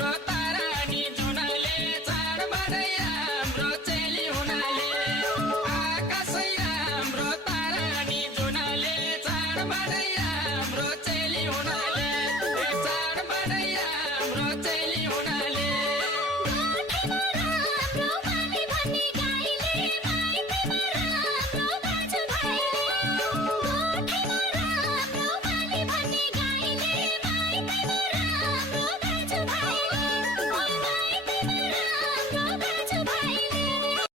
हाम्रो तारा नि जुनले चाडबाडै हाम्रो चेली हुनाले आकाशै हाम्रो तारा नि जुनले चाडबाडै हाम्रो चेली हुनाले चाडबाडै हाम्रो चेली हुनाले